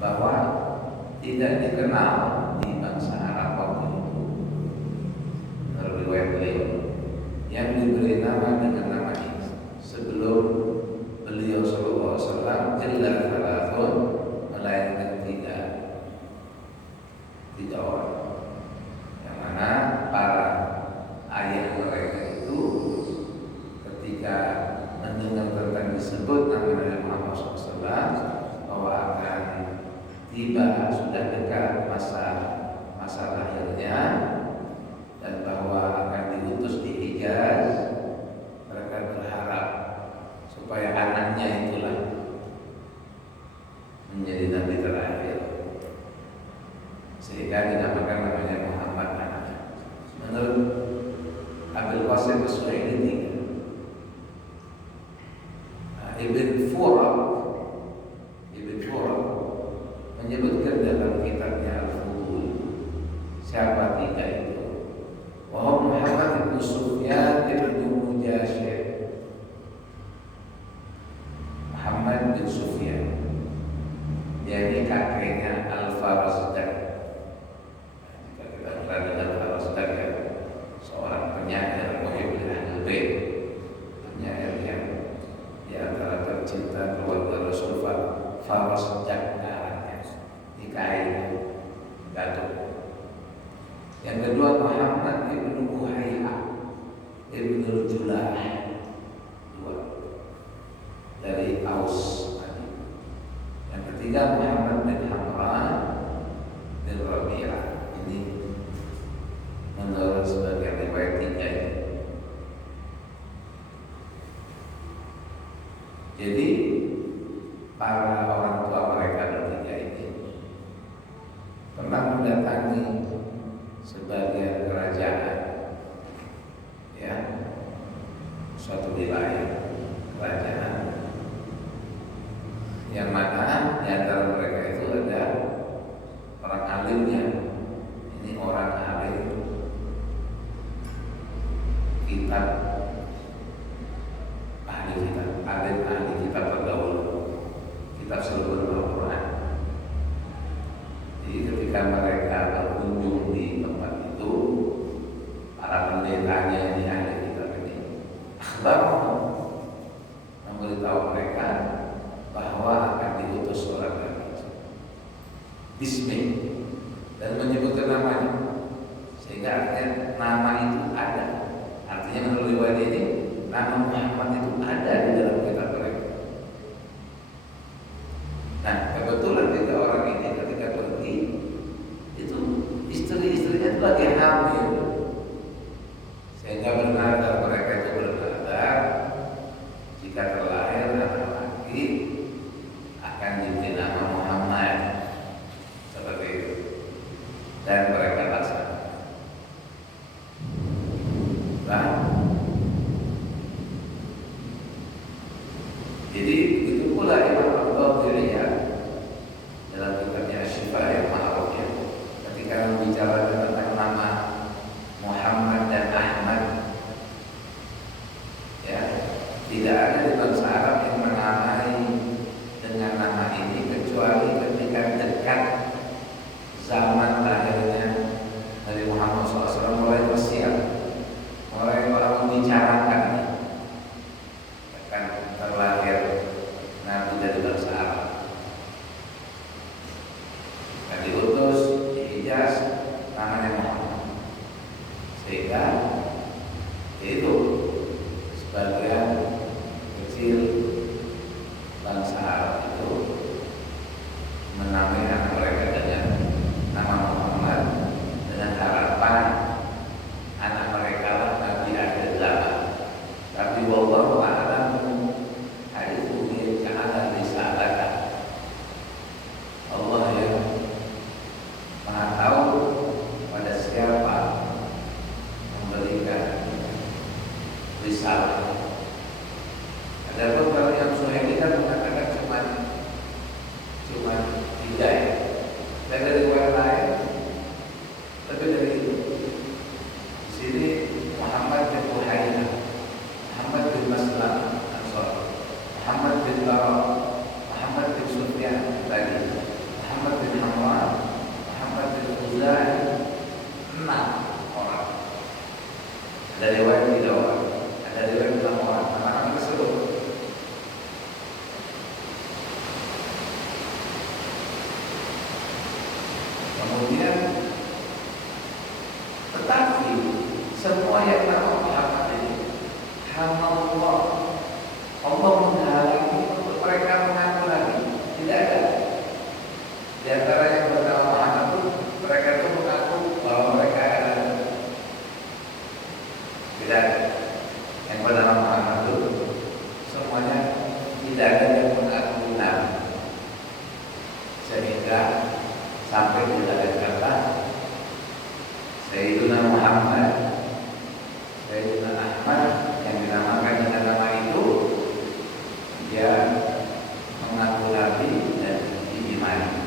bahwa tidak dikenal di bangsa Arab waktu itu, menurut riwayat beliau, yang diberi nama dengan nama ini sebelum beliau sallallahu alaihi wasallam illa thalathun, melainkan tiga orang, yang mana para ayah mereka itu ketika mendengar tentang disebut nama Nabi Muhammad SAW bahwa akan tiba, sudah dekat masa lahirnya, dan bahwa akan diutus di Hijaz, mereka berharap supaya anaknya itulah menjadi nabi terakhir, sehingga dinamakan namanya Muhammad anaknya. Menurut Abul Qasim As-Suhaili, Ibn Furaq menyebutkan dalam kitabnya Al-Fuhul siapa tiga itu. Wahai Muhammad bin Sufyan bin Mujashir, Muhammad bin Sufyan, dia ini kakeknya Al-Farazdaq. Jika kita pernah dengar Al-Farazdaq, ya, seorang penyair muhib Ahlul Bait, penyair yang di antara tercinta keluarga Rasul Farazdaq anaknya nikahin Gatot. Yang kedua Muhammad ibnu Buhaiha ibnu Julah, dua dari Aus. Yang ketiga Muhammad bin Hamran bin Rabi'ah. Ini menurut sebagian riwayat tiga ini. Jadi para orang tua mereka bertiga ini pernah mendatangi sebagian kerajaan, ya, suatu wilayah kerajaan, yang mana di antara mereka itu ada orang alimnya. Ini orang alim kitab, ahli kitab terdahulu, kitab seluruh Al-Quran. Jadi ketika mereka berkunjung di tempat itu, para pendetanya ini ahli kitab ini memberitahu mereka bahwa akan diutus seorang nabi, Bismillah, dan menyebutkan namanya, sehingga artinya nama itu ada. Artinya menurut riwayat ini nama Muhammad itu ada di dalam kitab mereka. Nah, kebetulan tiga orang ini ketika pergi itu istri-istrinya itu lagi hamil, sehingga benar mereka itu bernadar jika terlahir anak laki akan diberi nama Muhammad, seperti itu, dan mereka laksanakan. Jadi begitu pula Imam Al-Ghazali dalam kitabnya Asy-Syifa yang ma'rufnya, ketika membicarakan tentang nama Muhammad dan Ahmad, ya, tidak ada di bangsa Arab yang menamai dengan nama ini kecuali ketika dekat zaman lahirnya Nabi Muhammad SAW, mulai bersiap, mulai orang membicarakan akan terlahir Nabi dari bangsa Arab, dan diutus di Hijaz namanya Muhammad, sehingga itu sebagian kecil bangsa Arab itu menamai anak mereka dengan nama Muhammad, dengan harapan anak mereka lah Nabi akhir zaman. Tapi wallahu a'lam haitsu ja'ala risalata, Allah yang Maha tahu pada siapa memberikan risalah. Adapun kalau yang Suhaili kan mengatakan cuma tiga, ya. Dan dari riwayat lain lebih dari itu. Di sini Muhammad bin Buhaiha, Muhammad bin Maslam Ansor, Muhammad bin Bara, Muhammad bin Sufyan tadi, 9 6 orang. Ada riwayat 3 orang, ada riwayat 6 orang. Nama-nama tersebut. Kemudian, tetapi semua yang nama Muhammad ini hamba Allah. Allah menghalangi untuk mereka mengaku lagi. Tidak ada. Di antara yang bernama Muhammad itu, mereka itu mengaku bahwa mereka adalah tidak ada. Yang bernama Muhammad itu semuanya tidak ada yang mengaku nabi. Sehingga sampai tidak ada kata Sayyidina Muhammad, Sayyidina Ahmad yang dinamakan dengan nama itu, dia mengaku nabi dan diimani.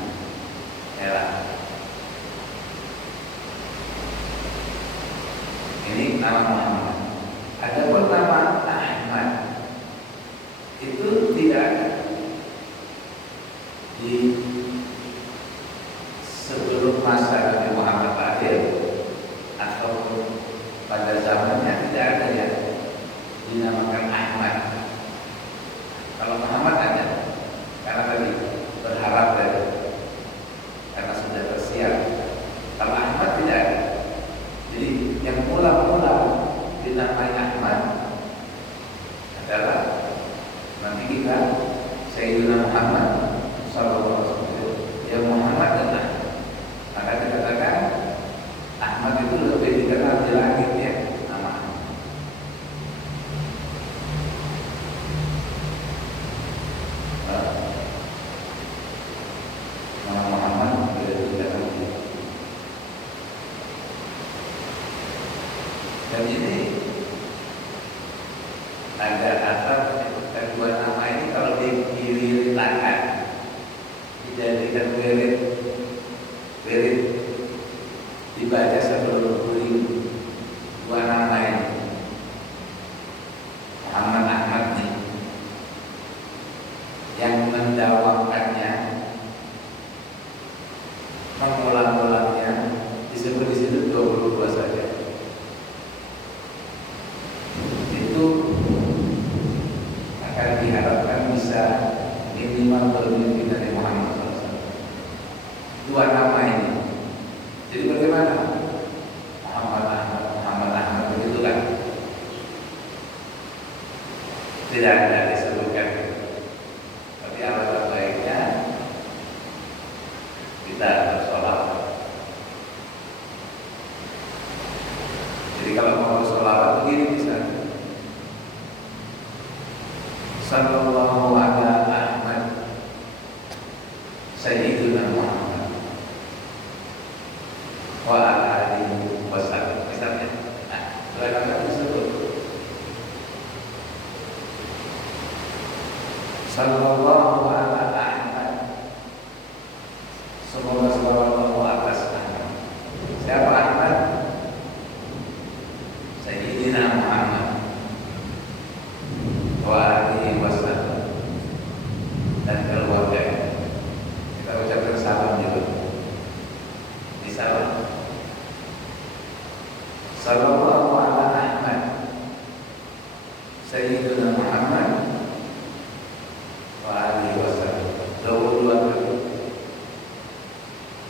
Ini nama Muhammad. Ada nama Ahmad, itu tidak ada di sebelum masa Nabi Muhammad lahir ataupun pada zamannya, tidak ada yang dinamakan Ahmad. Kalau Muhammad ada, karena tadi berharap dari karena sudah tersiap. Kalau Ahmad tidak ada. Jadi yang mula-mula dinamai Ahmad adalah nanti kita Sayyidina Muhammad sallallahu alaihi wasallam. Ya Muhammad dan Ahmad. Maka dikatakan Ahmad itu lebih dikenal di langit ya nama Ahmad. Nama Muhammad lebih dikenal di langit. Dan ini ada asal kedua nama ini kalau diirirkan dijadikan wirid dibaca sebelum beri dua nama ini Muhammad Ahmad nih yang mendawamkannya mengulang-ulangnya disebut di situ 22 saja. Diharapkan bisa minimal bermimpi dari Muhammad SAW. Dua nama ini. Jadi bagaimana? Muhammad Ahmad begitu kan? Tidak ada disebutkan. Tapi alangkah baiknya kita bersolawat. Jadi kalau mau bersolawat begini misalnya. Sallallahu ala Ahmad Sayyidina Muhammad wa ala alihi wa sallam. Misalnya, silakan disebut Sallallahu ala Ahmad. Semoga sallallahu atas Ahmad. Siapa Ahmad? Sayyidina Muhammad wa alihi wasallam dan keluarga. Kita ucapkan salam juga. Di salam. Sallallahu ala Ahmad Sayyidina Muhammad wa alihi wasallam. 22 kali.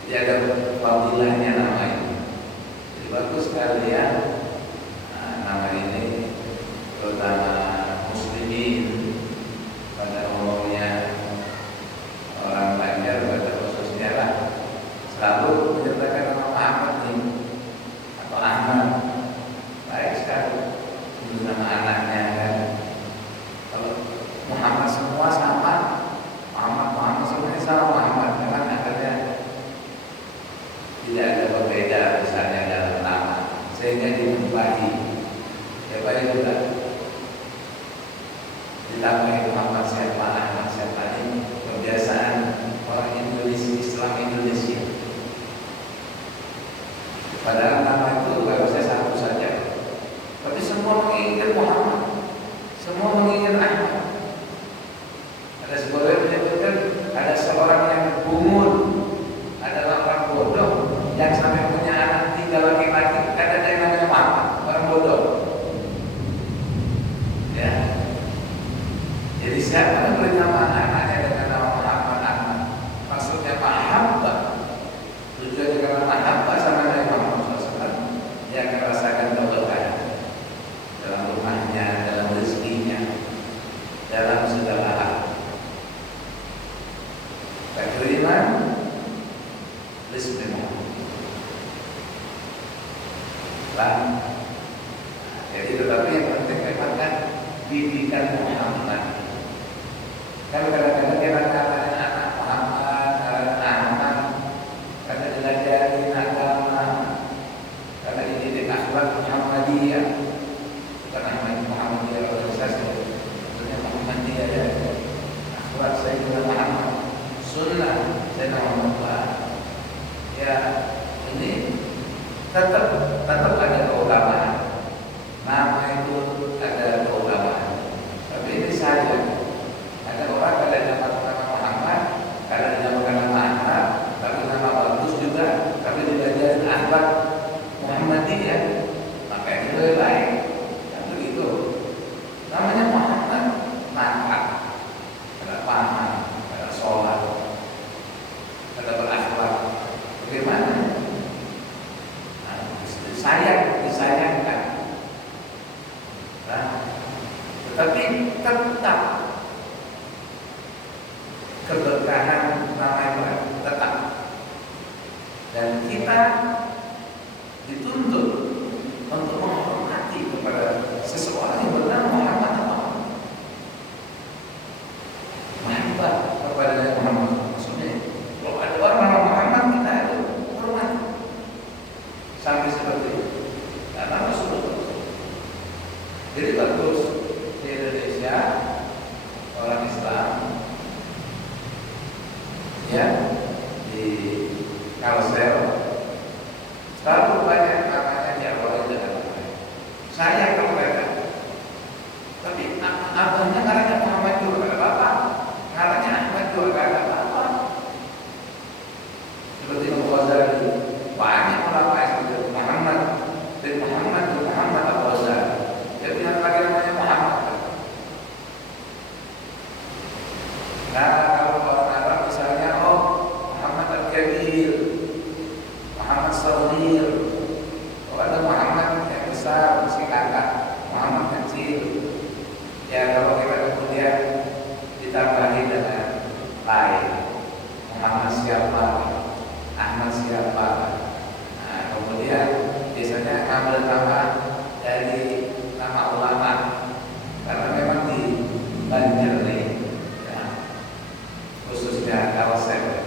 Jadi ada fadilahnya nama ini. Jadi bagus sekali ya nama ini, terutama pada umumnya orang Banjar pada khususnya lah selalu menyertakan nama Muhammad ini atau Ahmad. Baik sekali itu nama anaknya kan. Kalau Muhammad semua sama, Muhammad semuanya sama Muhammad, memang akhirnya tidak ada berbeda misalnya dalam nama sehingga dimubahi. Ya baik juga ditambahin Muhammad siapa, Ahmad siapa, ini kebiasaan orang Indonesia, Islam Indonesia. Padahal nama itu harusnya satu saja, tapi semua menginginkan Muhammad, semua menginginkan Ahmad. Ada sebuah yang menyebutkan ada seorang yang bungul adalah orang bodoh yang sampai Kan kadang-kadang kita katakan anak Muhammad, anak Ahmad, karena diajari agama, karena dididik akhlak Muhammadiyah, bukan Muhammadiyah organisasi, maksudnya Muhammadiyah ya, akhlak Sayyidina Muhammad, sunnah Sayyidina Muhammad. Ya ini tetap ada keutamaan. Nama itu ada keutamaan. Tapi ini saja. Ada orang kalau dinamakan nama Muhammad, kalau dinamakan nama Ahmad, tapi nama bagus juga, tapi diajarin akhlak Muhammadiyah, maka itu lebih baik. Kan begitu. Namanya Muhammad, mantap. Ada paham, ada sholat, ada berakhlak. Bagaimana? Nah, disayangkan. Nah, tetapi tetap keberkahan nama itu tetap, dan kita dituntut untuk menghormati kepada seseorang yang bernama Muhammad atau Muhammad kepada Nabi Muhammad. Maksudnya kalau ada orang nama Muhammad, kita itu hormat sampai seperti itu karena Rasulullah. Jadi bagus di Indonesia orang Islam ya di Kalsel selalu banyak namanya diawali dengan saya ke mereka, tapi abangnya ngaranya Muhammad juga kata bapak, ngaranya Ahmad juga kata bapak. Seperti Imam Ghazali, banyak ulama yang seperti Muhammad dari Muhammad ke Muhammad Al-Ghazali, jadi yang lagi namanya Muhammad. Nah kalau orang Arab misalnya, oh Muhammad Al-Kabir, Muhammad Saghir, oh ada Muhammad yang besar, masih kakak, Muhammad kecil. Ya kalau kita kemudian ditambahi dengan lain, Muhammad siapa, Ahmad siapa. Nah kemudian biasanya ngambil nama dari nama ulama, karena memang di Banjar nih, ya, khususnya Kalsel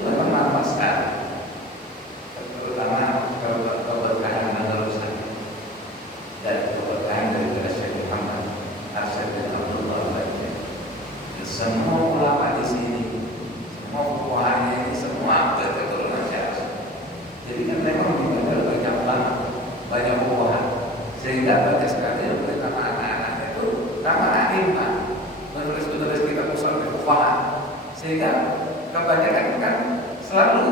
itu memang lama sekali, terutama keberkahan meneruskan dan keberkahan dari Syekh Muhammad Arsyad bin Abdullah Banjar. Semua ulama di sini, semua buahnya ini semua keturunan Syekh. Jadi kan memang di Banjar banyak ulama, banyak buah, sehingga banyak sekali yang boleh nama anak-anaknya itu nama a'immah, menulis kitab usul fiqh, sehingga kebanyakan kan selalu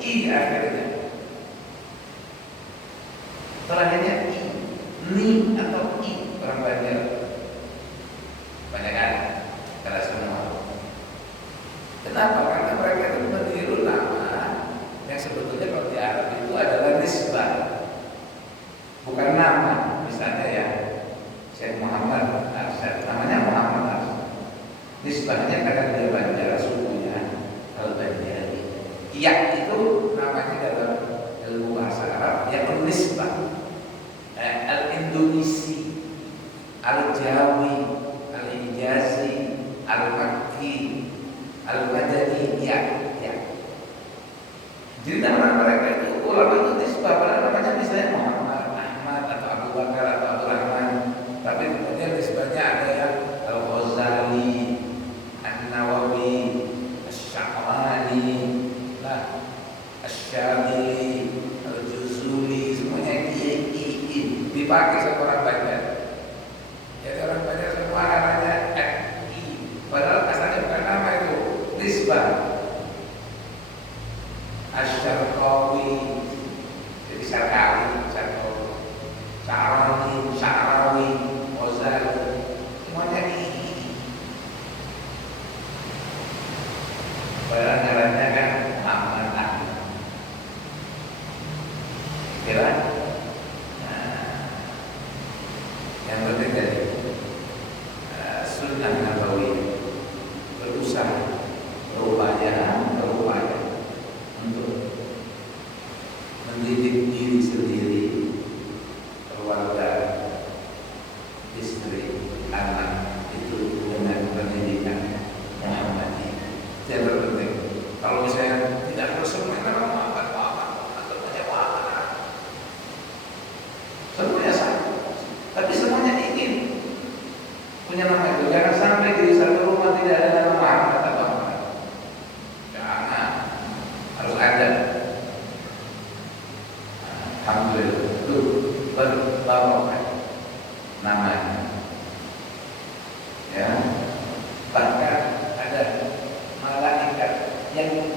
i akhirnya. Terakhirnya i, ni atau i, orang Banjar banyak kan, karena semua. Kenapa? Karena mereka itu meniru nama yang sebetulnya kalau di Arab itu adalah nisbah, bukan nama. Misalnya ya Syekh Muhammad Arsyad, namanya Muhammad Arsyad, nisbahnya karena dia Banjar, sukunya Al-Banjari. Ya itu namanya dalam ilmu bahasa Arab ya nisbah. Al-Indonesi, Al-Jawi, Al-Hijazi, Al-Makki, Al-Madani, ya. Jadi nama mereka itu ulama itu nisbah, padahal namanya misalnya Muhammad, Ahmad atau Abu Bakar atau Abdul Rahman, tapi kemudian nisbahnya ada yang Al-Ghazali, An-Nawawi, Asy-Sya'rani, Asy-Syadili, Al-Juzuli, semuanya dipakai sama orang Banjar. Jadi orang Banjar semua namanya I, padahal asalnya bukan nama itu, nisbah. Asy-Syarqawi, jadi Syarqawi, Sya'rawi, Ghazali, semuanya I. Padahal caranya kan Muhammad Ahmad. Kira? Yang penting dari sunnah Nabawi, berusaha berupaya untuk mendidik diri sendiri, keluarga, istri, anak itu dengan pendidikan yang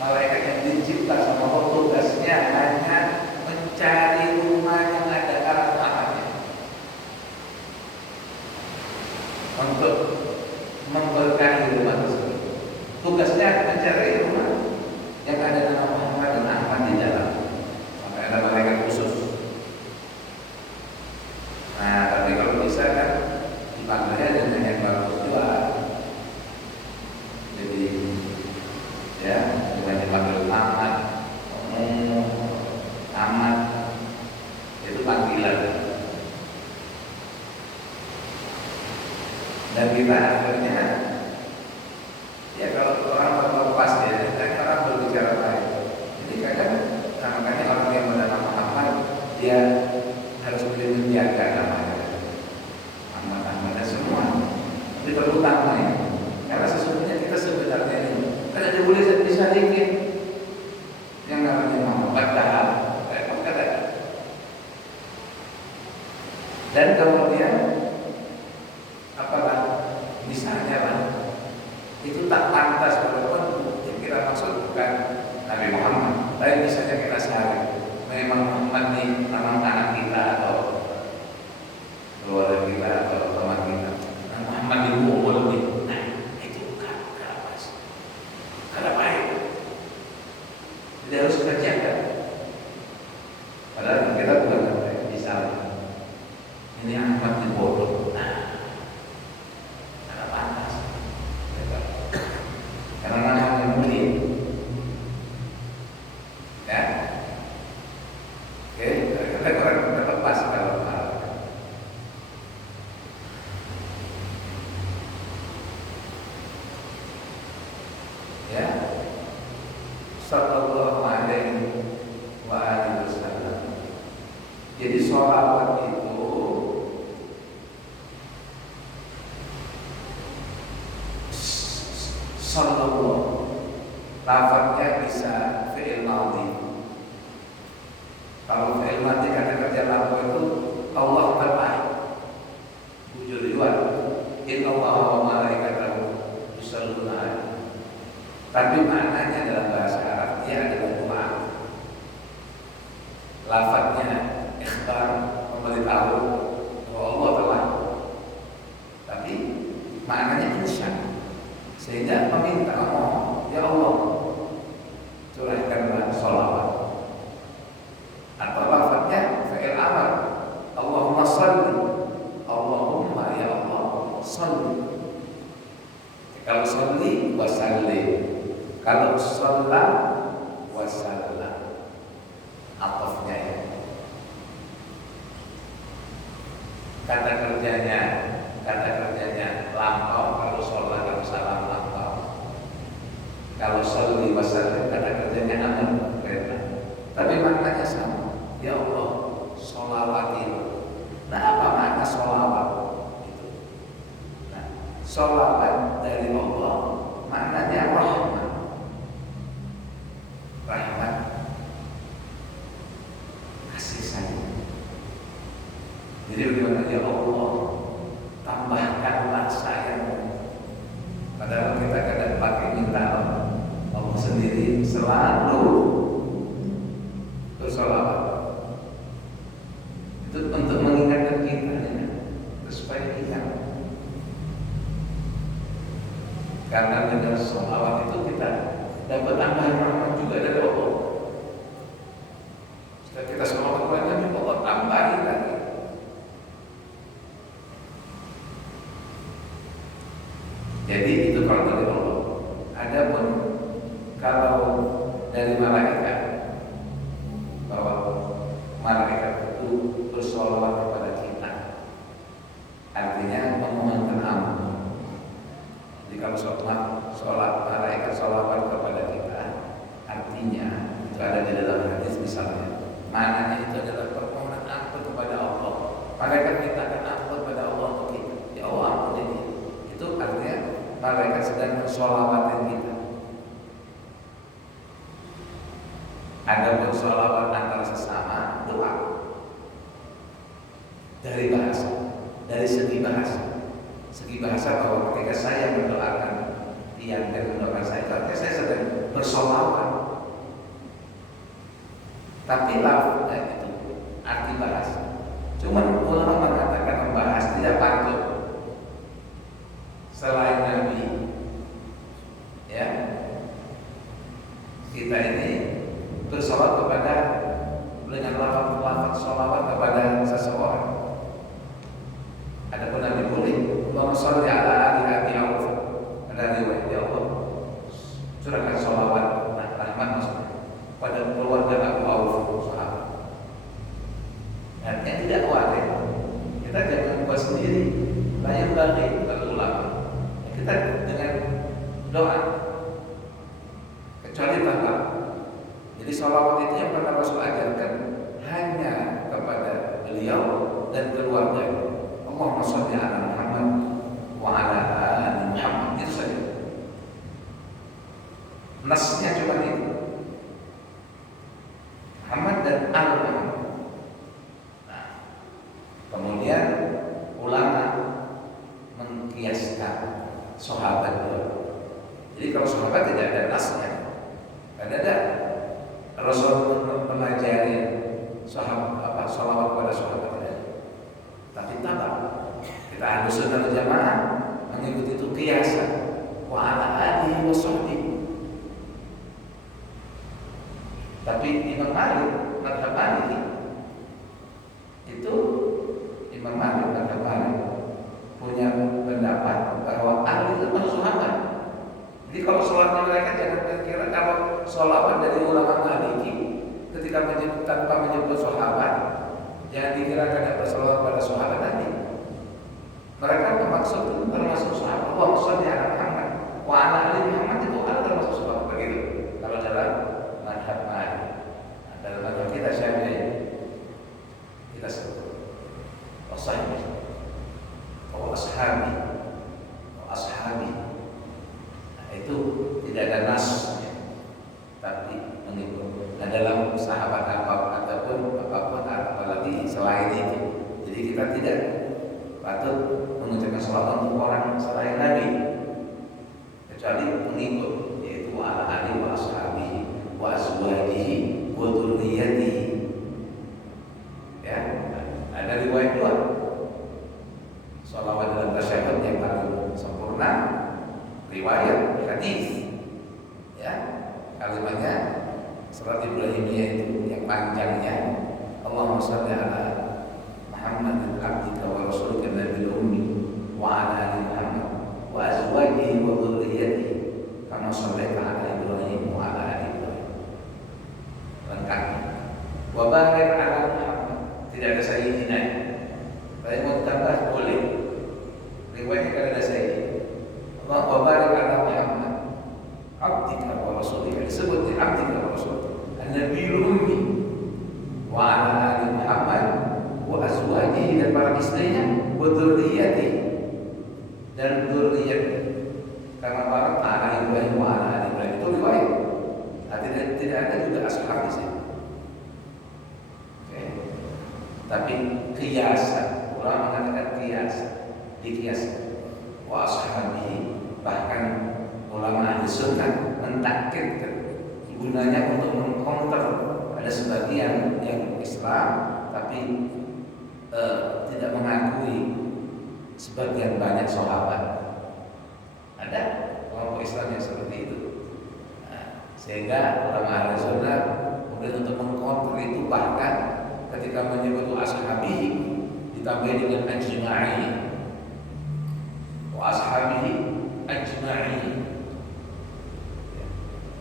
malaikat yang dicipta sama Allah tugasnya hanya mencari rumah yang ada karamahannya untuk memberkahi rumah tersebut. Tugasnya mencari rumah yang ada nama Muhammad dan Ahmad di dalam. Sampai ada malaikat khusus. Nah, tapi kalau bisa kan dipanggilnya dengan yang bagus juga. Jadi ya dengan dipanggil Ahmad, Ahmad itu panggilan. Dan kita akhirnya ya kalau orang terlepas ya, kan orang berbicara baik. Jadi kadang makanya orang yang bernama Muhammad dia harus menjaga namanya. Ahmad semua. Ini terutama ya. Karena sesungguhnya kita sebenarnya ini kan ada boleh bisa dikit yang namanya Muhammad padahal kata. Dan kemudian apalah misalnya lah itu tak pantas walaupun yang kita maksud bukan Nabi Muhammad, tapi misalnya kita sehari memang Muhammad nih nama anak kita atau keluarga kita atau teman kita, nah, Muhammad di umur nih, nah itu bukan pas, karena baik, jadi harus kita jaga. Padahal kita bukan bisa ini Ahmad di bodoh, nah karena pantas, karena namanya mulia, ya, oke, kita kurang terlepas kalau ya, sallallahu alaihi wa alihi wasallam. Jadi sholawat itu sallallahu, lafadznya bisa fi'il madhi. Kalau fi'il madhi kata kerja lampu itu Allah terbaik. Bujur juga. Inna Allah wa malaikatahu yusholluna 'alaihi. Tapi maknanya dalam bahasa Arab dia adalah doa. Lafadznya ikhbar, memberitahu bahwa Allah telah. Tapi maknanya insya. Sehingga meminta Allah, ya Allah curahkanlah sholawat. Atau lafadznya fi'il amar, Allahumma sholli, Allahumma ya Allah sholli. Kalau sholli wa sallim, kalau sholla wa sallam, atofnya ya. Kata kerjanya lampau, kalau sholla kalau salam lampau. Kalau sholli wa sallim kata kerjanya amar, perintah. Tapi maknanya sama. Ya Allah, sholawati. Nah, apa makna sholawat itu? Nah, sholawat dari Allah maknanya rahmat. Rahmat, kasih sayang. Jadi bagaimana ya Allah, tambahkanlah sayang. Padahal kita kadang pakai minta Allah sendiri selalu bersolawat. Itu untuk mengingatkan kita ya, supaya ingat. Karena dengan sholawat itu kita dapat tambahan rahmat juga dari Allah. Setelah kita sholawat kepada Allah tambahin lagi. Jadi itu kalau dari Allah. Adapun kalau dari malaikat, bahwa malaikat itu bersolawat kepada kita, artinya memohonkan ampun. Jadi kalau sholat malaikat sholawat kepada kita, artinya itu ada di dalam hadis misalnya, maknanya itu adalah permohonan ampun kepada Allah. Malaikat mintakan ampun kepada Allah untuk kita. Ya Allah ampun ini. Itu artinya malaikat sedang mensholawatin kita. Adapun sholawat antara sesama doa dari bahasa, dari segi bahasa bahwa ketika saya mendoakan yang mendoakan saya, itu artinya saya bersolawat. Tapi lafaznya itu arti bahasa. Cuman ulama mengatakan membahas tidak patut selain Nabi. Ya, kita ini bersolawat kepada dengan lafaz solawat kepada seseorang. Adapun Nabi boleh Allahumma sholli ala ali Abi Auf. Ada riwayat ya Allah curahkan solawat rahmat maksudnya pada keluarga Abu Auf sahabat. Artinya tidak wajib. Kita jangan buat sendiri. Layak bagi kata ulama. Kita dengan doa kecuali tambah. Jadi solawat itu yang pernah Rasul ajarkan hanya kepada beliau dan keluarga. Allahumma sholli ala Muhammad wa ala ali Muhammad, itu saja. Nasnya cuma itu, Muhammad dan al Muhammad. Nah, kemudian ulama mengkiaskan sahabat itu. Jadi kalau sahabat tidak ada nasnya, ada Rasul mengajari sahabat salawat kepada sahabat tidak. Tapi tabak kita Ahlus Sunnah wal Jamaah mengikuti itu kiasan wa ala alihi wa sahbihi. Tapi Imam Malik mazhab Maliki itu Imam Malik mazhab Malik punya pendapat bahwa ahli itu masuk sahabat. Jadi kalau sholatnya mereka jangan kira kalau sholawat dari ulama Maliki ketika menyebut tanpa menyebut sahabat, jangan dikira karena bersolawat pada sahabat tadi. Mereka bermaksud itu termasuk sahabat. Allahumma sholli ala Muhammad wa ala ali Muhammad, itu termasuk sahabat begitu. Kalau dalam mazhab Malik, dalam mazhab kita Syafi'i kita sebut wasahbi, ashabi, ashabi. Nah, itu tidak ada nasnya, tapi mengikut. Nah, dalam sahabat apapun apalagi selain itu. Jadi kita tidak patut mengucapkan salawat untuk orang selain Nabi kecuali mengikut, yaitu ala ali wa ashabihi wa azwajihi wa dzurriyyatihi. Ya, ada riwayat dua. Salawat dalam tasyahud yang paling sempurna riwayat hadis. Ya, kalimatnya surat Ibrahimiyah itu yang panjangnya Allahumma shalli ala Muhammad abdika wa rasulika nabiyil ummi wa ala ali Muhammad wa azwajihi wa dzurriyyatihi kama shallaita ala Ibrahim wa ala ali Ibrahim. Lengkap. Wa barik ala Muhammad, tidak ada sayyidina. Kalau mau tambah boleh. Riwayatnya kalau ada sayyidina. Allah wa barik ala Muhammad abdika wa rasulika, disebut di abdika wa rasulika an-nabiyil ummi wa ala ali Muhammad wa azwajihi, dan para istrinya, wa dzurriyyatihi, dan dzurriyyat, karena para ala Ibrahim wa ala ali Ibrahim itu riwayat. Tidak ada juga ashab di sini. Okay. Tapi kiasan, ulama mengatakan kiasan, dikiaskan. Wa ashabihi, bahkan ulama ahli sunnah mentakkid gunanya untuk mengcounter. Ada sebagian yang Islam tapi tidak mengakui sebagian banyak sahabat. Ada kelompok Islam yang seperti itu. Nah, sehingga ulama ahli sunnah kemudian untuk mengcounter itu, bahkan ketika menyebut ashabihi ditambah dengan ajma'i, wa ashabihi ajma'i.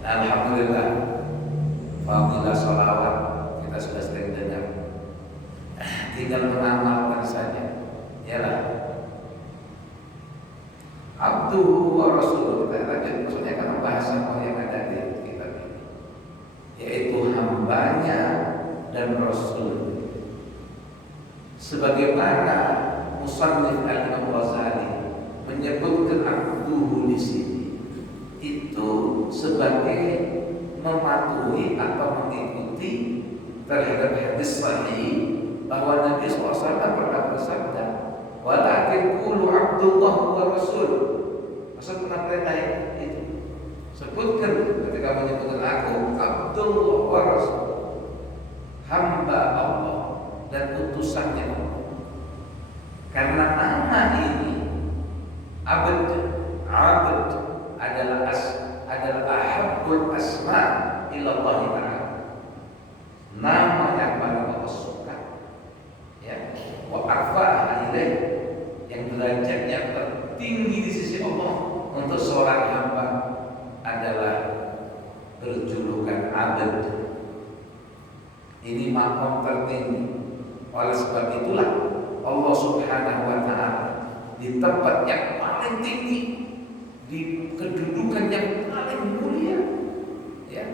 Alhamdulillah, fadilah sholawat kita sudah sering dengar. Tinggal mengamalkan saja. Yalah, abduhu wa rasuluh, kita lanjut, maksudnya kan bahasa yang ada di kitab ini, yaitu hambanya dan rasul. Sebagaimana musannif Al-Imam Ghazali menyebutkan abduhu di sini, itu sebagai mematuhi atau mengikuti terhadap hadis sahih bahwa Nabi SAW pernah bersabda, walakin qulu Abdullah wa Rasul. Maksud pernah perintah itu Sebutkan ketika menyebutkan aku Abdullah wa Rasul, hamba Allah dan utusannya Allah. Karena nama ini Abd adalah ahabbul asma ilallah ta'ala, nama yang paling Allah suka, ya, wa arfa'ah ilaih, yang derajatnya tertinggi di sisi Allah untuk seorang hamba adalah berjulukan abd. Ini maqam tertinggi. Oleh sebab itulah Allah Subhanahu wa ta'ala di tempat yang paling tinggi, di kedudukan yang paling mulia, ya,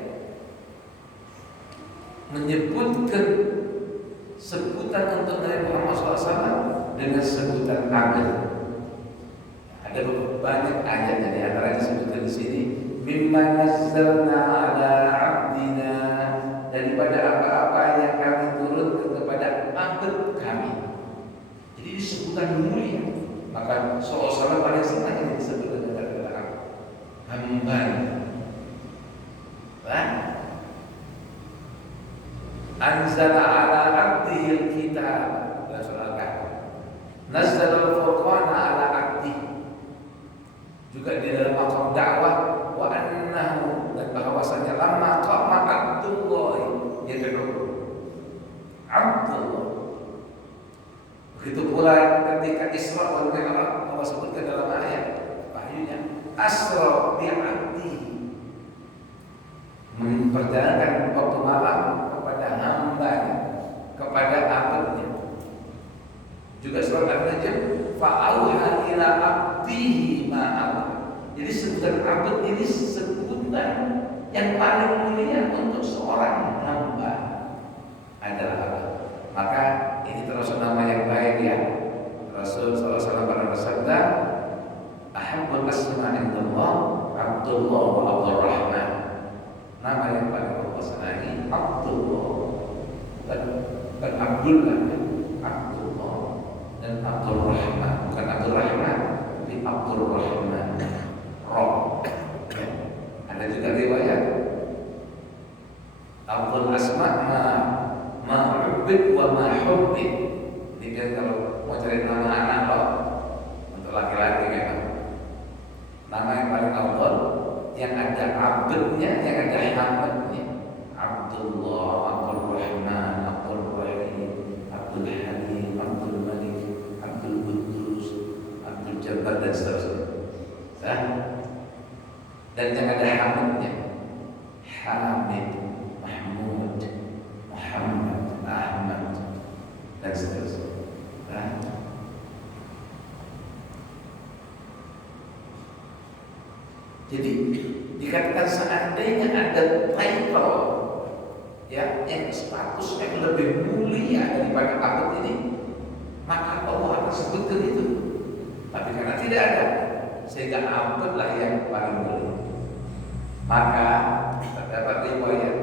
menyebutkan sebutan untuk Nabi Muhammad SAW dengan sebutan abd. Ada banyak ayat, di antaranya disebutkan di sini, mimma nazzalna ala abdina, daripada apa-apa yang kami turunkan kepada abd kami. Jadi disebutkan mulia. Maka SAW paling senang ini disebut dengan kata-kata hamba. Anzala ala abdihil kitab, surah Al-Kahfi. Nazzala al-furqana ala abdihi. Juga di dalam maqam dakwah, wa annahu, dan bahwasanya lamma qama Abdullah yad'u Abdullah. Begitu pula ketika Isra wal Mi'raj, Allah sebutkan dalam ayat wahyunya, asra bi 'abdihi, memperjalankan waktu malam kepada hamba-Nya, kepada abdnya. Juga surat An-Najm, fa'auha ila 'abdihi ma'awa. Jadi sebutan abd ini sebutan yang paling mulia untuk seorang hamba adalah apa? Maka ini termasuk nama yang baik, ya. Rasul SAW pernah bersabda, ahabbul asma indallah Abdullah wa Abdurrahman. Nama yang paling Allah senangi Abdullah dan Abdullah, Abdullah dan Abdurrahman. Bukan Abdurrahman, tapi Abdurrahman. Roh. Ada juga riwayat Abdul asma ma'ubid wa ma'hubbid. Ini kan kalau mau cari nama anak lo untuk laki-laki memang nama yang paling awal, yang ada abdnya, yang ada hambanya. Abdullah, Abdul Rahman, Abdul Rahim, Abdul Halim, Abdul Malik, Abdul Quddus, Abdul Jabbar, dan seterusnya. Dan yang ada hambanya, Hamid, Mahmud, Muhammad, Ahmad, dan seterusnya. Jadi dikatakan seandainya ada title, ya, yang status yang lebih mulia daripada abd ini, maka Allah akan sebutkan itu. Tapi karena tidak ada, sehingga abd lah yang paling mulia. Maka terdapat riwayat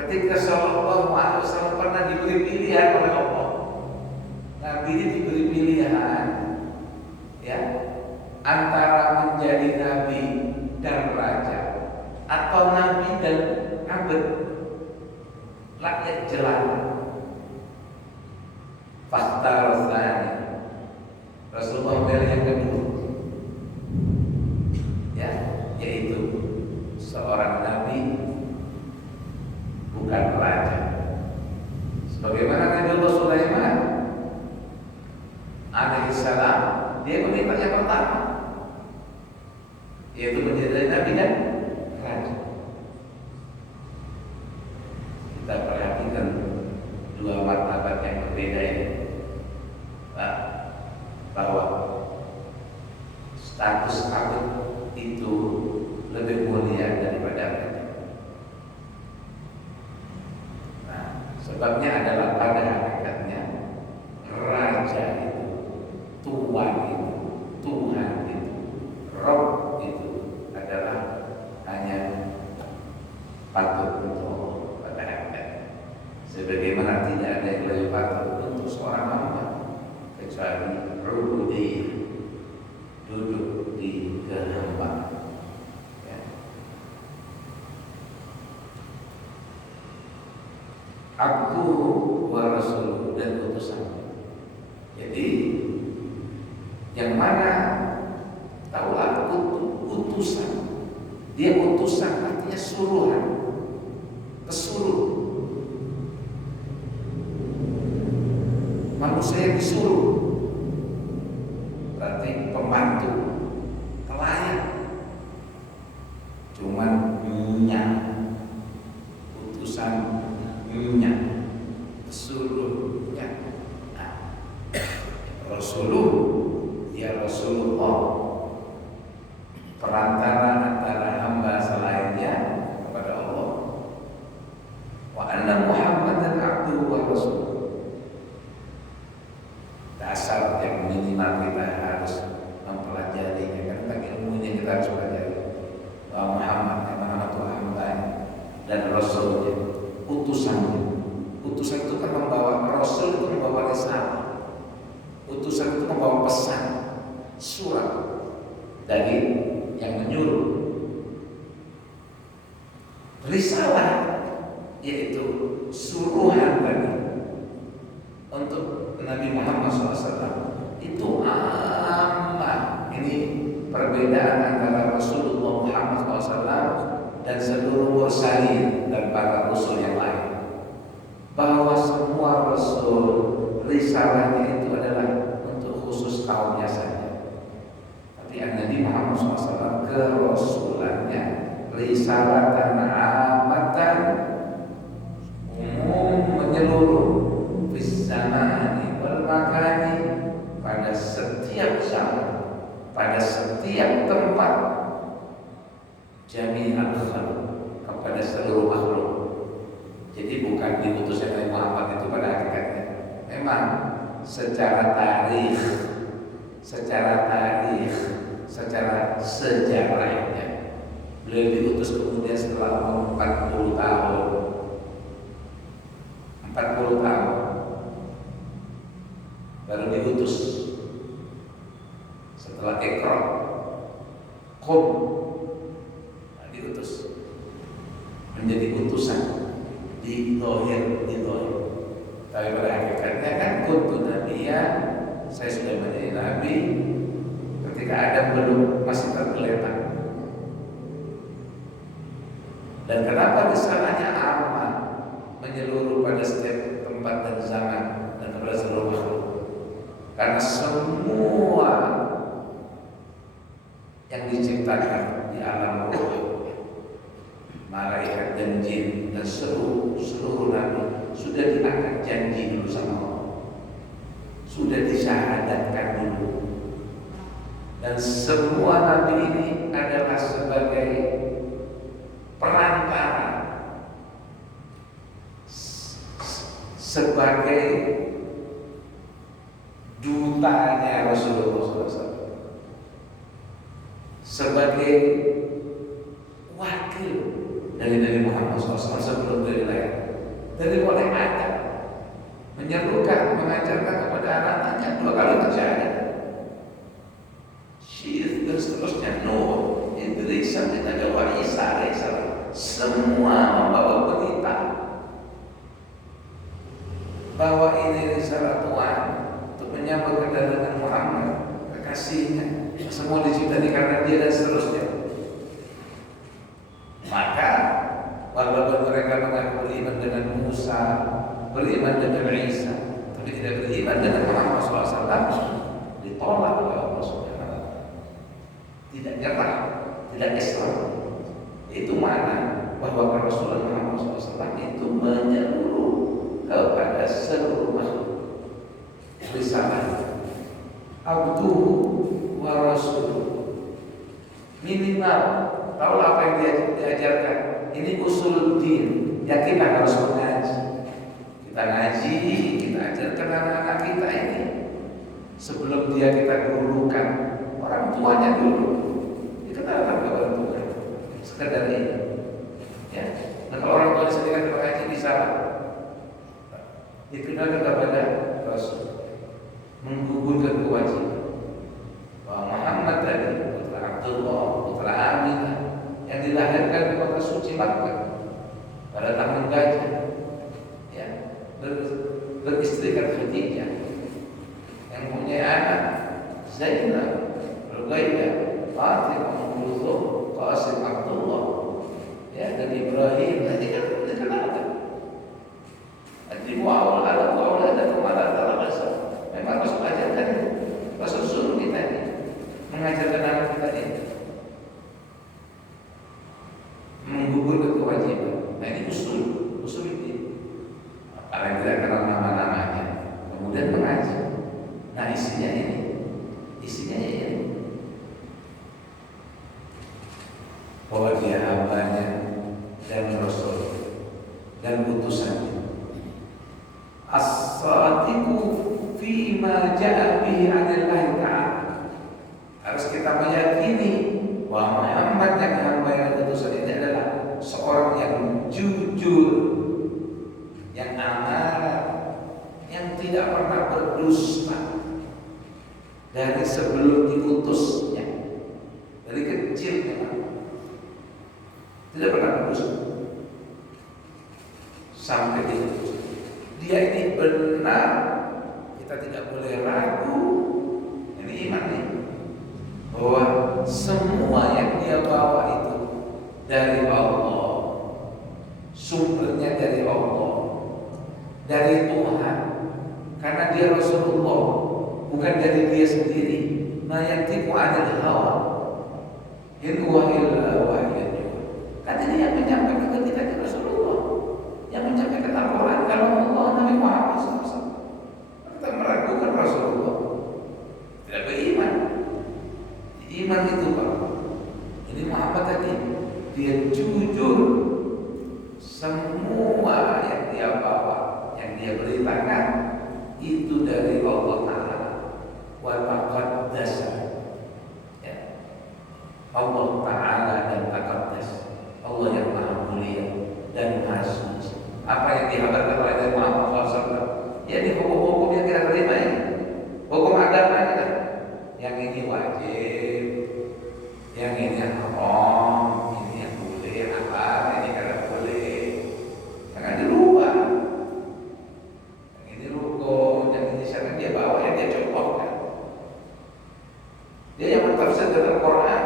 ketika Sallallahu Alaihi Wasallam pernah diberi pilihan oleh Allah. Nabi ini diberi pilihan, ya, antara menjadi nabi dan raja atau nabi dan abd, rakyat jelata. Fakhtar tsani, Rasulullah memilih yang kedua, ya, yaitu seorang nabi bukan raja. Sebagaimana Nabi Allah Sulaiman alaihissalam, dia meminta yang pertama, yaitu menjadi nabi dan raja. Kita perhatikan dua martabat yang berbeda ini, bahwa status abd itu lebih mulia daripada raja. Nah, sebabnya adalah pada hakikatnya raja itu, tuan itu, Tuhan itu, Rabb itu adalah hanya patut untuk Allah pada hakikatnya. Sebagaimana tidak ada yang lebih patut untuk seorang hamba kecuali ubudiyah, duduk di kehambaan. Ya. abduhu wa rasuluhu, dan utusan. Jadi yang mana taulah utusan. Dia utusan artinya suruhan, pesuruh. Manusia yang disuruh berarti pembantu, pelayan. Cuman minyak, utusan minyak, pesuruhnya. Nah, Rasulullah, ya Rasulullah, perantara antara hamba selainnya kepada Allah. Wa anna Muhammadan abduhu wa rasuluh. Dasar yang minimal kita harus mempelajarinya, karena ilmu ini kita harus pelajari bahwa Muhammad yang mana Tuhan hambanya dan Rasulnya, utusannya. Utusan itu kan membawa, Rasul itu membawa risalah, utusan itu membawa pesan, surat dari yang menyuruh. Risalah yaitu suruhan tadi untuk Nabi Muhammad SAW itu amat. Ini perbedaan antara Rasulullah Muhammad SAW dan seluruh mursalin dan para rasul yang lain. Bahwa semua rasul risalahnya itu adalah untuk khusus kaumnya saja. Tapi Nabi Muhammad SAW kerasulannya risalatan amatan, umum, menyeluruh, fis zamani wal makani, pada setiap zaman, pada setiap tempat, jami'al khalq, kepada seluruh makhluk. Jadi bukan diutus Nabi Muhammad itu pada hakikatnya. Memang secara tarikh, secara sejarahnya beliau diutus kemudian setelah umur 40 tahun. 40 tahun baru diutus. Setelah Iqra, Qum, diutus menjadi utusan di dohir. Tapi pada hakikatnya kan kuntu nabiyan, saya sudah menjadi nabi ketika Adam belum, masih tergeletak. Dan kenapa risalahnya aman, menyeluruh pada setiap tempat dan zaman dan kepada seluruh makhluk? Karena semua yang diciptakan di alam ruh, malaikat dan jin dan seluruh nabi sudah diangkat janji dulu sama Allah, sudah disyahadatkan dulu. Dan semua nabi ini adalah sebagai perantara, sebagai dutanya Rasulullah SAW, sebagai wakil dari Nabi Muhammad SAW sebelum dari lahir, dari mulai Adam, menyerukan, mengajarkan kepada anak-anaknya 2 kali bersyahadat, Syekh dan seterusnya, Nuh, Idris, sampai Nabi Isa alaihissalam, semua membawa berita bahwa ini risalah Tuhan untuk menyambut kedatangan Muhammad, kekasihnya, semua diciptakan karena dia dan seterusnya. Maka walaupun mereka mengaku beriman dengan Musa, beriman dengan Isa, tapi tidak beriman dengan Muhammad SAW, ditolak oleh Allah Subhanahu wa Ta'ala. Tidak nyerah, tidak Islam. Itu mana bahwa Rasulullah Muhammad SAW itu menyeluruh kepada seluruh makhluk. Risalah abduhu wa rasuluh. Minimal tahu apa yang dia diajarkan. Ini usul din yang kita harus mengaji. Kita ngaji, kita ajarkan anak-anak kita ini. Sebelum dia kita gurukan, orang tuanya dulu dikenalkan ke orang tua. Sekedar ini. Ya. Nah, kalau orang tua sendiri mengaji bisa dikenalkan kepada Rasul, menggugurkan kewajiban bahwa Muhammad tadi putra Abdullah, putra Aminah, yang dilahirkan di kota suci Makkah pada tahun gajah, ya, beristrikan Khadijah, yang punya anak Zainab, Ruqayyah, Fatimah, Kulthum, Qasim, Abdullah, ya, dan Ibrahim. Nanti kan dikenalkan. Nanti muawal ada kemana dalam masa. Memang Rasul ajarkan, Rasul suruh kita ini mengajarkan anak kita ini menggugurkan kewajiban. Nah ini usul ini. Orang tidak kenal nama-namanya, kemudian mengaji. Nah isinya ini. Bahwa dia hambanya dan Rasul dan utusannya. As-sadiqu fima ja'a bihi 'anillahi ta'ala. Harus kita meyakini bahwa Muhammad yang hamba yang utusan ini adalah seorang yang jujur, yang amanah, yang tidak pernah berdusta dari sebelum diutusnya, dari kecil memang tidak pernah berdusta sampai diutus. Dia ini benar, kita tidak boleh ragu. Ini iman nih, bahwa semua yang dia bawa itu dari Allah, sumbernya dari Allah, dari Tuhan, karena dia Rasulullah, bukan dari dia sendiri. Ma yantiqu 'anil hawa in huwa illa wahyun yuha. Kan ini yang menyampaikan ke kita itu Rasulullah, yang menyampaikan Al-Quran kalau Allah, Nabi Muhammad SAW. Kita meragukan Rasulullah, tidak beriman. Iman itu Pak, ini Muhammad tadi, dia jujur, semua yang dia bawa, yang dia beritakan itu dari Allah Ta'ala. Wa taqaddasa, ya. Allah Ta'ala dan taqaddas, Allah yang maha mulia dan maha suci. Apa yang dihabarkan oleh Nabi Muhammad SAW, ya ini hukum-hukum yang kita terima ini, hukum agama kita. Yang ini wajib, yang ini haram, ini yang boleh, halal, ini kada boleh. Jangan dirubah. Yang ini rukun, yang ini syarat dia bawa, yang dia contohkan. Dia yang mentafsirkan Al-Quran.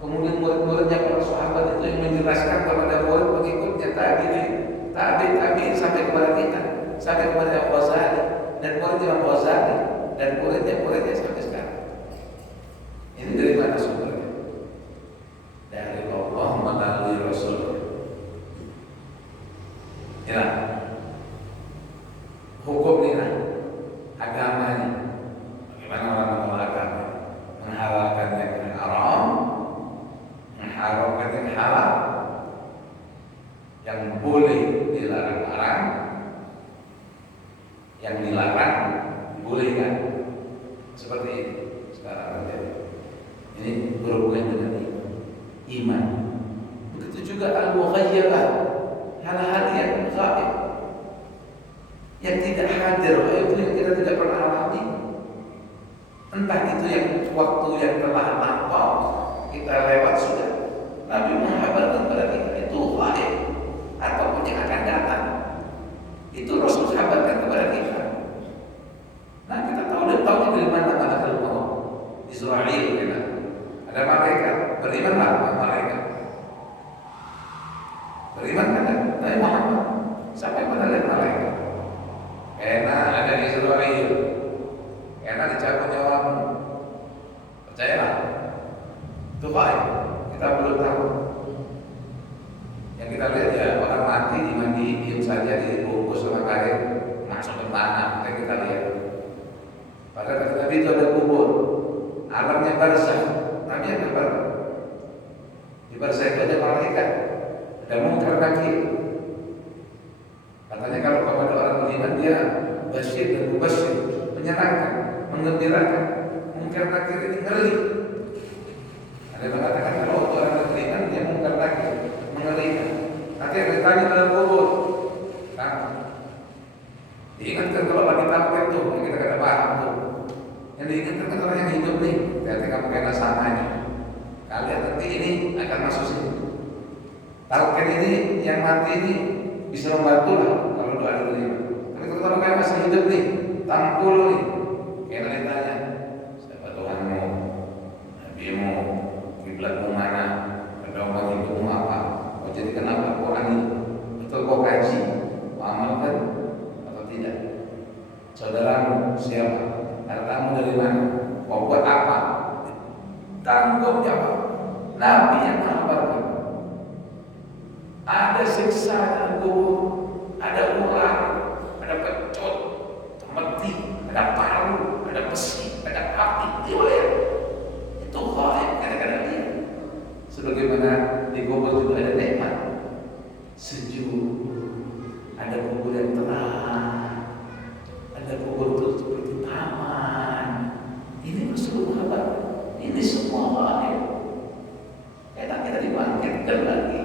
Kemudian murid-muridnya para sahabat itu yang menjelaskan kepada murid pengikutnya tabi'in sampai kepada kita, sampai kepada Imam Ghazali dan murid Imam Ghazali dan muridnya sampai sekarang. Ini dari mana sumbernya? Dari Allah melalui Rasul. Ya, hukum ini, agama ini. Bagaimana orang menolak agama? Menghalalkan yang haram, mengharamkan yang halal, yang boleh dilarang-larang, yang dilarang dibolehkan. Seperti ini sekarang terjadi. Ini berhubungan dengan iman. Begitu juga al-mughayyabah, hal-hal yang gaib, yang tidak hadir, itu yang kita tidak pernah alami. Entah itu yang waktu yang telah lampau, kita lewat sudah. Nabi menghabarkan kepada kita itu gaib, ataupun yang akan datang. Itu Rasul kabarkan kepada kita. Nah kita tahu dari mana malaikat maut, Israel kita. Ada malaikat, berimanlah sama malaikat. Beriman kan Nabi Muhammad sampai pada lihat malaikat. Karena ada Israel, karena dicabut nyawamu. Percayalah, itu baik. Kita belum tahu. Yang kita lihat ya orang mati dimandiin diam saja, dibungkus sama karet masuk ke tanah, kita lihat. Pada kata Nabi itu ada kubur, alamnya barzakh. Nabi yang kabar di barzakh itu ada malaikat, ada munkar nakir. Katanya kalau kepada orang beriman dia basyir dan mubasyir, menyenangkan, menggembirakan. Munkar nakir ini ngeri. Ada yang mengatakan kalau untuk orang beriman dia munkar nakir, mengerikan. Nanti yang ditanya dalam kubur, nah, diingatkan kalau lagi takut itu, yang kita kata paham tuh. Yang diingatkan kan orang yang hidup nih, berarti kamu kena samanya. Kalian nanti ini akan masuk sini. Talqin ini yang mati ini bisa membantu lah kalau doa diterima. Tapi pertama kali masih hidup nih, tahun 60 nih, kita ditanya, siapa Tuhanmu, Nabimu, kiblatmu mana, pedoman hidupmu apa? Kau jadikan apa Quran itu? Betul kau kaji, kau amalkan atau tidak? Saudaramu siapa? Hartamu dari mana? Kau buat apa? Tanggung jawab. Nabi yang mengabarkan. Ada siksa dalam kubur, ada ular, ada pecut, temeti, ada paru, ada besi, ada api, riwayat. Itu khair kadang-kadang dia. Sebagaimana di kubur juga ada nikmat, sejuk, ada kubur yang terang, ada kubur itu seperti taman. Ini Rasulullah kabar. Ini semua khair. Kita dibangkitkan lagi,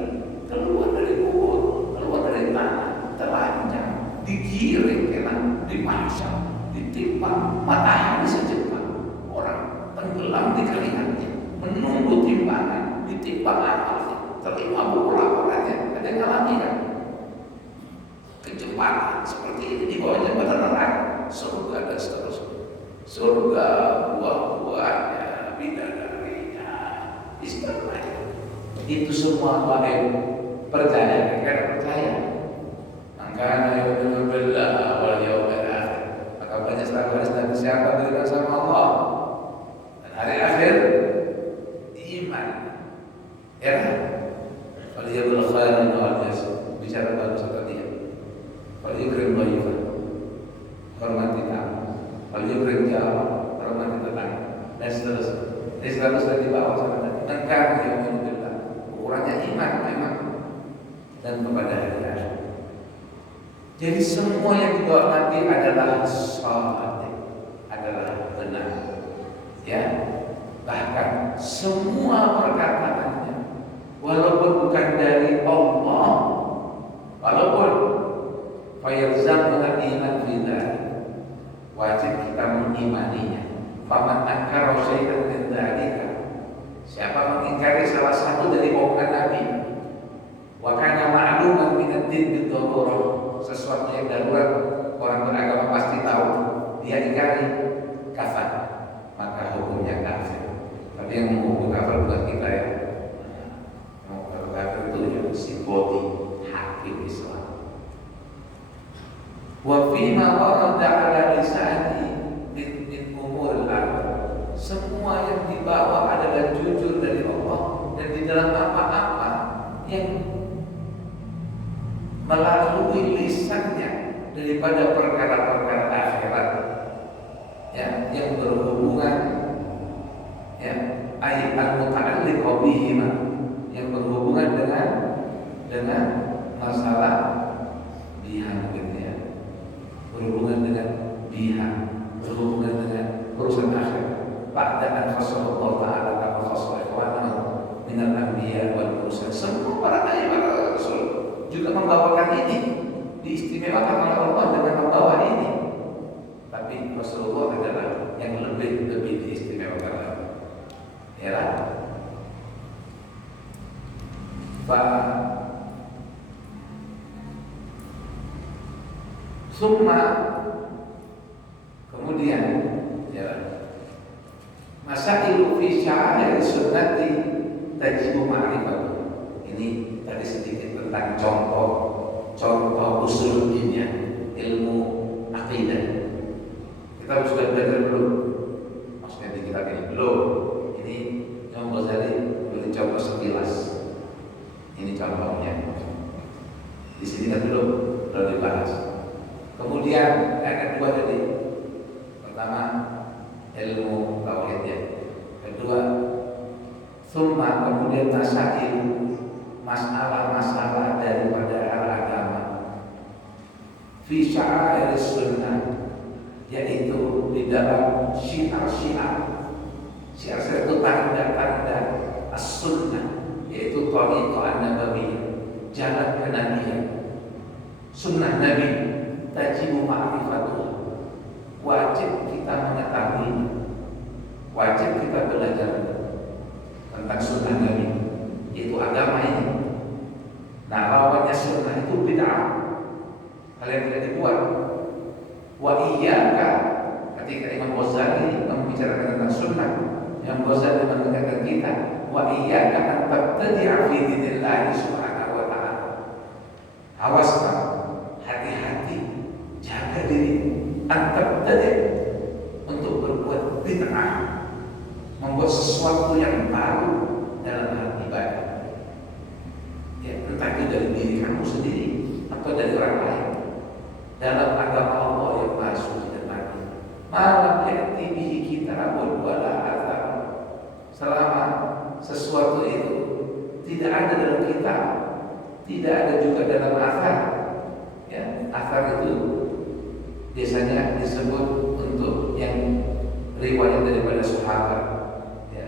keluar dari kubur, keluar dari tanah, telanjang, digiring kena dipasang, ditimpa matahari secepat, orang tenggelam di keringatnya, menunggu timbangan, ditimbang amalnya, terima buku laporannya, ada yang ngalami kan? Kecepatan seperti ini di bawah jembatan neraka, surga dan seterusnya, surga buah-buahnya, bidadarinya, istilahnya. Itu semua wahai percaya, karena percaya. Maka yu'minu billah wal yawmil akhir. Maka banyak sahabat dan siapa beriman sama Allah dan hari akhir, iman. Ya. Faliyakul khairan wal yasir. Bicara bagus tadi. Faliyakul dhaifan. Hormati tamu. Faliyakul jawab. Hormati tetangga. Dan seterusnya. Ini seterusnya di bawah sana tadi. Maka yu'minu billah. Ukurannya iman memang dan kepada hari akhir. Jadi semua yang dibawa Nabi adalah shalih, adalah benar. Ya, bahkan semua perkataannya, walaupun bukan dari Allah, walaupun fayalzamuna iman bidzalik, wajib kita mengimaninya. Faman ankara syai'an min dzalika, siapa mengingkari salah satu dari omongan Nabi, wa kana ma'luman min ad-din bid-darurah, sesuatu yang darurat orang beragama pasti tahu, dia ingkari, kafir, maka hukumnya kafir. Tapi yang menghukum kafir bukan kita ya. Yang kafir itu yang si bodi hakim Islam. Wa fima warada ala lisani min umuril akhirah, semua yang dibawa adalah jujur dari Allah, dan di dalam apa-apa yang melalui lisannya daripada perkara-perkara akhirat, ya, yang berhubungan, ya, ayat al-muta'alliq bihima, yang berhubungan dengan masalah biha, gitu ya, berhubungan dengan biha, berhubungan dengan urusan akhirat. Ba'da an khassahu Allah Ta'ala kama khassa ikhwanahu minal anbiya wal mursalin. Semua para nabi, para rasul juga membawakan ini, diistimewakan oleh Allah dengan membawa ini. Tapi Rasulullah adalah yang lebih diistimewakan lagi. Ya. Summa, kemudian, ya, masailu fi sya'air sunnati tajibu ma'rifatu. Ini tadi sedikit tentang contoh usul dinnya, ilmu akidah. Kita sudah belajar belum? Maksudnya di kitab ini belum. Ini Imam Ghazali beri contoh sekilas. Ini contohnya. Di sini kan belum dibahas. Kemudian yang kedua tadi, pertama ilmu tauhidnya, kedua summa, kemudian masail, masalah-masalah daripada agama, fi sya'air sunnah, yaitu di dalam syiar-syiar itu tanda-tanda as-sunnah, yaitu thariqah an-nabawiyah, jalan kenabian, sunnah Nabi, tajibu ma'rifatuh, wajib kita mengetahui, wajib kita belajar tentang sunnah Nabi, yaitu agama ini. Nah, lawannya sunnah itu bid'ah, hal yang tidak dibuat. iyyaka, ketika Imam Ghazali membicarakan tentang sunnah, Imam Ghazali mengatakan kita wa iyyaka an tabtadi'a fi dinillahi subhanahu wa ta'ala. Awas kamu, hati-hati, jaga diri an tabtadi' untuk berbuat bid'ah, membuat sesuatu yang baru dalam hal ibadah. Ya, entah itu dari diri kamu sendiri atau dari orang lain. Dalam agama Allah yang Maha Suci dan Maha Malam ya'ti bihi kitabun wala athar. Selama sesuatu itu tidak ada dalam kitab, tidak ada juga dalam athar. Ya, athar itu biasanya disebut untuk yang riwayat daripada sahabat. Ya,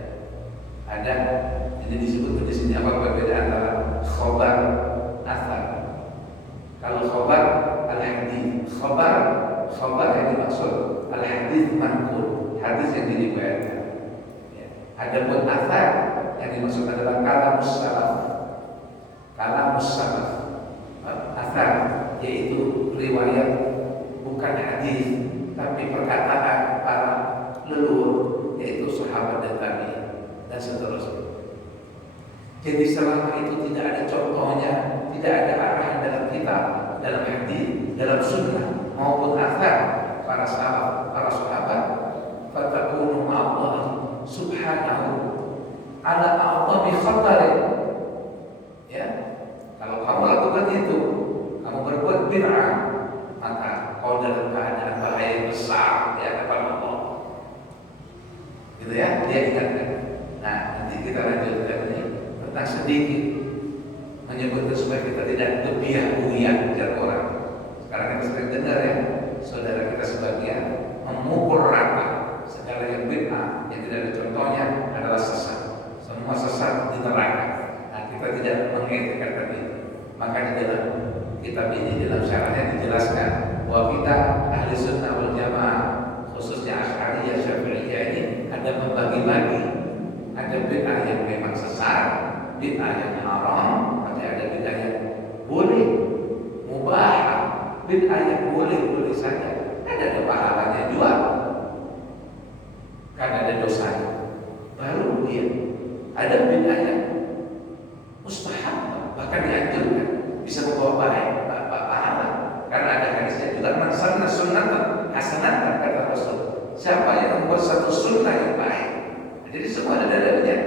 ada. Jadi disebut di sini apa perbedaan antara khobar, athar. Kalau khobar al-hadis, khobar yang dimaksud al-hadis manqul, hadis yang diriwayatkan. Ya. Adapun athar yang dimaksud adalah kalamus salaf. Kalamus salaf. Athar yaitu riwayat bukan hadis tapi perkataan para leluhur, yaitu sahabat dan tabi'in dan seterusnya. Jadi selama itu tidak ada contohnya, tidak ada arahan dalam kitab, dalam hadis, dalam sunnah maupun athar para sahabat, fatakunu ma'allah subhanahu ala a'zami khatarin. Ya, kalau kamu lakukan itu, kamu berbuat bid'ah, maka kau dalam keadaan bahaya besar di hadapan Allah. Gitu ya, dia ingatkan. Nah, nanti kita lanjutkan ini tentang sedikit menyebutkan supaya kita tidak kebiah-buiah bicara orang. Sekarang kita sering dengar ya, saudara kita sebagian memukul rata segala yang bid'ah yang tidak ada contohnya adalah sesat. Semua sesat di neraka. Nah, kita tidak mengetakan itu. Maka di dalam kitab ini dalam syaratnya dijelaskan bahwa kita ahli sunnah wal jamaah, khususnya Asy'ariyah Syafi'iyah ini ada membagi-bagi. Ada bid'ah yang memang sesat, bid'ah yang haram, ada bid'ah yang boleh, mubah, bid'ah yang boleh saja. Ada pahalanya juga, kan ada dosanya. Baru dia ada bid'ah yang mustahab, bahkan dianjurkan, bisa membawa pahala. Karena ada hadisnya juga, man sanna sunnatan hasanatan, kata Rasul. Siapa yang membuat satu sunnah yang baik. Jadi semua ada dalilnya,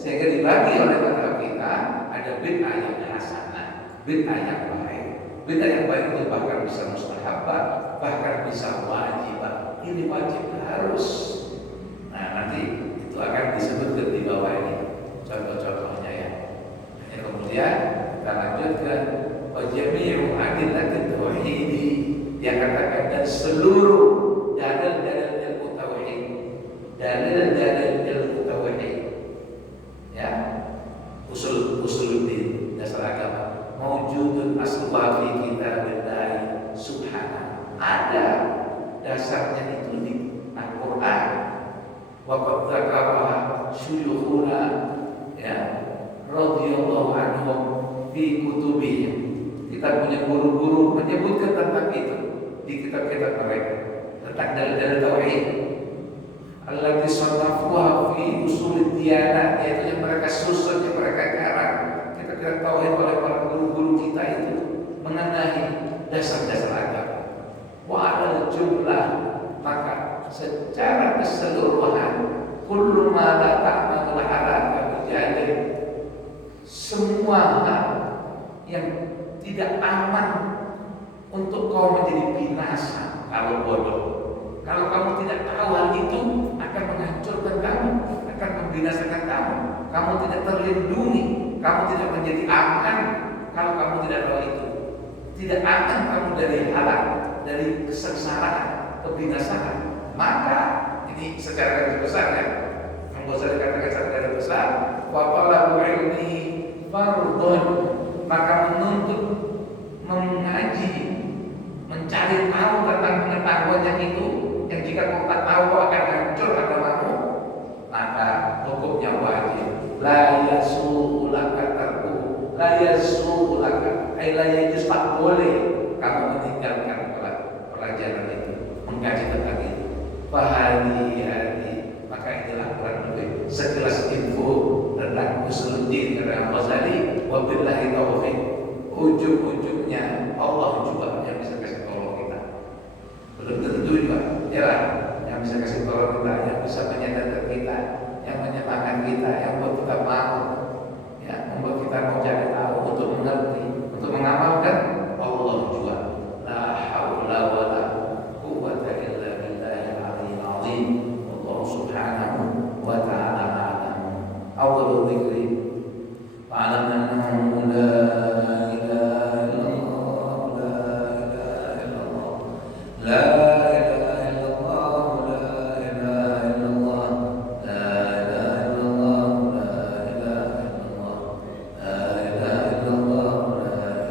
sehingga dibagi oleh mazhab kita ada bid'ah yang hasanah, bid'ah yang baik. Bid'ah yang baik itu bahkan bisa mustahabah, bahkan bisa wajibah. Ini wajib harus. Nah, nanti itu akan disebutkan di bawah ini contoh-contohnya ya. Kemudian kita lanjutkan wajami'u adillatit tauhidi, dia katakan dan seluruh dalil-dalil ilmu tauhid, dalil-dalil ilmu tauhid, ya, usuluddin, dasar agama, maujudun asluha fi kitabillahi subhanahu, ada dasarnya itu di Al-Quran. Wa qad dzakaraha syuyukhuna, ya, radhiyallahu anhum fi kutubihim. Kita punya guru-guru menyebutkan tentang itu di kitab-kitab mereka tentang dalil-dalil tauhid. Allati sannafuha fi usulid diyanat, yaitu yang mereka susun, yang mereka karang. Kita tidak tauhid oleh para guru-guru kita itu mengenai dasar-dasar agama. Wa ala jumlah, maka secara keseluruhan kullu ma la ta'manul halaka bijadil, semua hal yang tidak aman untuk kau menjadi binasa kalau bodoh. Kalau kamu tidak tahu hal itu akan menghancurkan kamu, akan membinasakan kamu. Kamu tidak terlindungi, kamu tidak menjadi aman kalau kamu tidak tahu itu. Tidak aman kamu dari halak, dari kesengsaraan, kebinasaan. Maka ini secara garis besar ya, yang bisa dikatakan secara garis besar, wa talabul ilmi fardhun, maka menuntut, mengaji, mencari tahu tentang pengetahuan yang itu, yang jika kau tak tahu kau akan hancur agamamu, maka hukumnya wajib. La yasulaka tarku, la yasulaka, la yajuz, tak boleh kamu meninggalkan pelajaran itu, mengkaji tentang itu. Fahadi maka inilah kurang lebih sekilas info tentang Usuluddin Al-Ghazali. Wabillahi taufiq. Ujung-ujungnya Allah juga yang bisa kasih tolong kita. Belum tentu juga ya yang bisa kasih tolong kita, yang bisa menyadarkan kita, yang menyemangatkan kita, yang membuat kita mau, ya, membuat kita mau cari tahu, untuk mengerti, untuk mengamalkan. Allah juga. La haula wala quwwata illa billahil aliyyil azim. Allah subhanahu wa ta'ala a'lam. Awwalu dzikri fa'alam annahu